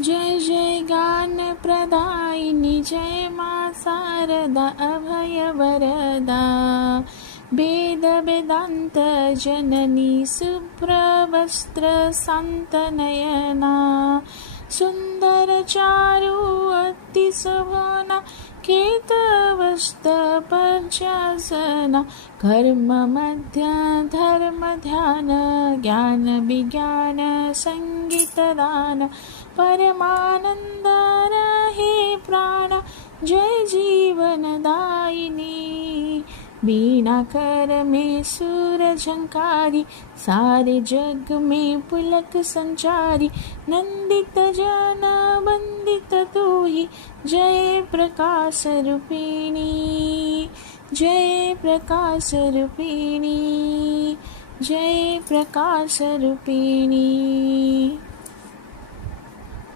जय जय गान प्रदायिनी जय माँ शारदा अभय वरदा वेद वेदांत जननी शुभ्रवस्त्र शान्तनयना सुंदर चारु अति शोभना केतवस्तपज्जासना कर्म मध्य धर्म ध्यान ज्ञान विज्ञान संगीत दान परमानंद रहे प्राण जय जीवन दायिनी बीना कर में सुर झंकारी सारे जग में पुलक संचारी नंदित जन वंदित तू ही जय प्रकाश रूपिणी जय प्रकाश रूपिणी जय प्रकाश रूपिणी।